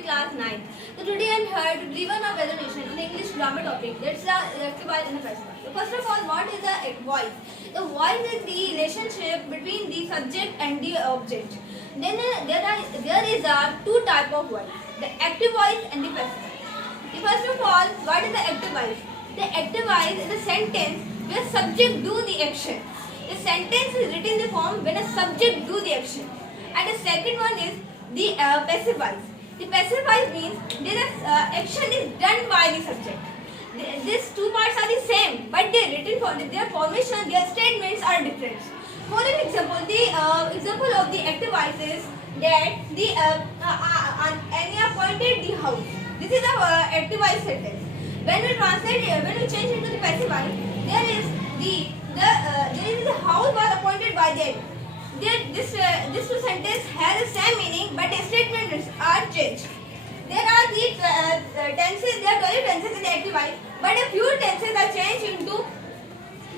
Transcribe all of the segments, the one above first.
the class 9. So today I am here to give an presentation on the English grammar topic. That's the voice and the passive voice. So first of all, what is a voice? The voice is the relationship between the subject and the object. Then there is two type of voice: the active voice and the passive voice. The first of all, what is the active voice? The active voice is a sentence where subject do the action. The sentence is written in the form when a subject do the action. And the second one is the passive voice. The passive voice means action is done by the subject. These two parts are the same, but their formation, their statements are different. For an example, the example of the active voice is that the Anya pointed the house. This is the active voice sentence. When we change into the passive voice, there is the house was appointed by the. This two sentences has the same meaning, but the statements are changed. There are the tenses. There are 12 tenses in the active voice, but a few tenses are changed into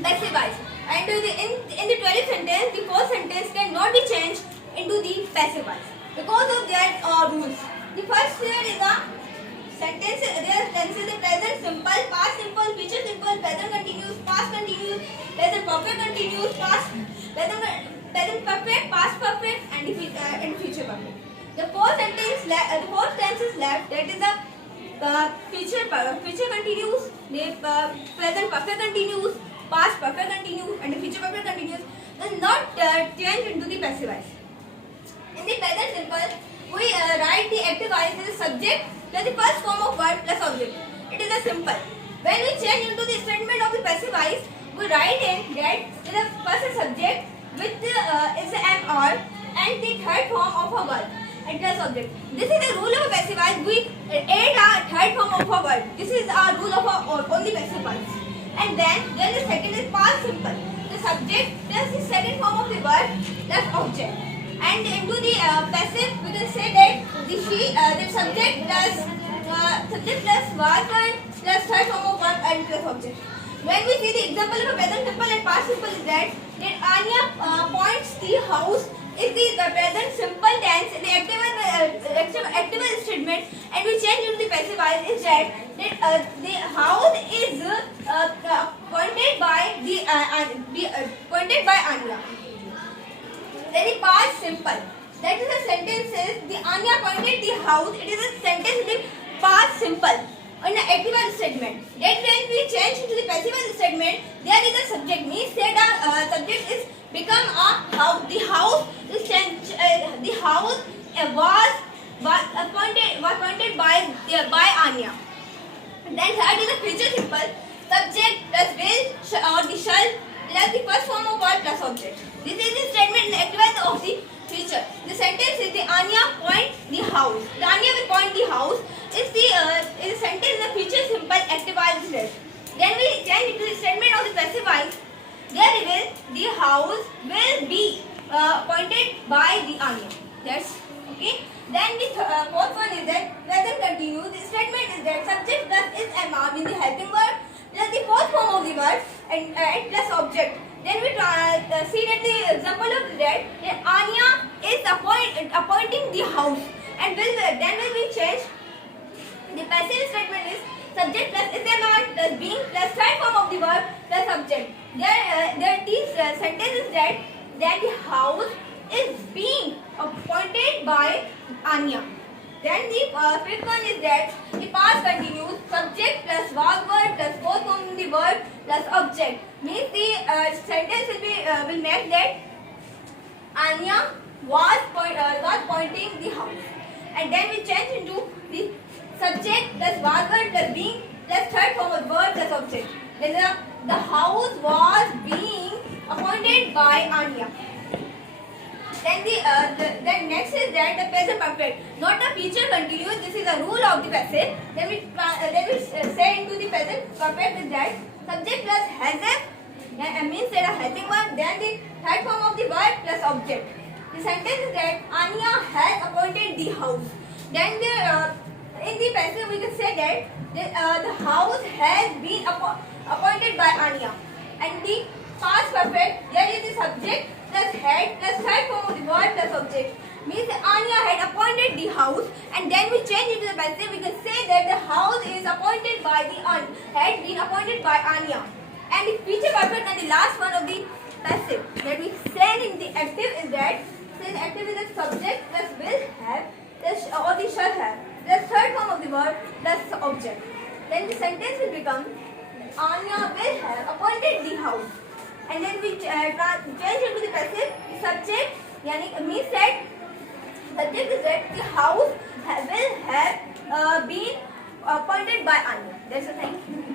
passive voice. And in the 12th sentence, the first sentence cannot be changed into the passive voice because of their rules. The first here is a sentence. There are tenses: the present simple, past simple, future simple, present continuous, past continuous, present perfect continuous, present perfect, past perfect, and future perfect. The fourth tense is left. That is the future continuous, the present perfect continuous, past perfect continuous, and the future perfect continuous. Does not change into the passive voice. In the present simple, we write the active voice as a subject plus the first form of word plus object. It is a simple. When we change into the statement of the passive voice, we write in that the first subject with is an or and the third form of a word and plus object. This is the rule of a passive voice. We add a third form of a word. This is our rule of only passive voice. And then the second is past simple. The subject plus the second form of the word plus object. And into the passive, we can say that the subject plus was one plus third form of word and plus object. When we see the example of a present simple and past simple is that Anya points the house is the present simple tense, the active statement, and we change into the passive voice is that the house is pointed by Anya. Then the past simple. That is a sentence says the Anya pointed the house. It is a sentence in the past simple. On the active statement. Then when we change into the passive statement, there is a subject. Means that subject is become a house. The house is changed. The house was appointed by Anya. Then third is a future simple. Subject plus will or the shall plus the first form of word plus object. This is the statement in the active of the future. The sentence is the Anya point the house. The Anya will point the house. Is the sentence in the future simple active voice is left. Then we change into the statement of the passive voice. There will the house will be pointed by the Anya. That's okay. Then the fourth one is that present continuous. The statement is that subject plus is MR in the helping word plus the fourth form of the word and plus object. Then we see that the example of that Anya is appointing the house, and then when we change, the passive statement is subject plus is plus being plus third form of the verb plus subject. These sentences that the house is being appointed by Anya. Then the fifth one is that the past continuous, subject plus verb word plus fourth form of the verb plus object. Means the sentence will make that Anya was pointing the house, and then we change into the subject plus verb word plus being plus third form of word plus object. Then the house was being appointed by Anya. Then then next is that the present perfect, not the future continuous. This is a rule of the passive. Then we say into the present perfect is that subject plus has means there are helping one. Then the third form of the word plus object. The sentence is that Anya has appointed the house. Then in the passive we can say that the house has been appointed by Anya. And the past perfect, there is the subject plus head plus third form of the word plus object. means Anya had appointed the house, and then we change it to the passive. We can say that the house is appointed by had been appointed by Anya. And the future perfect and the last one of the passive that we said in the active is that since active is the subject plus will have or the shall have the third form of the word plus the object. Then the sentence will become Anya will have appointed the house. And then we change it to the passive. The subject yani means that subject is that the house will have been appointed by Anya. That's the thing.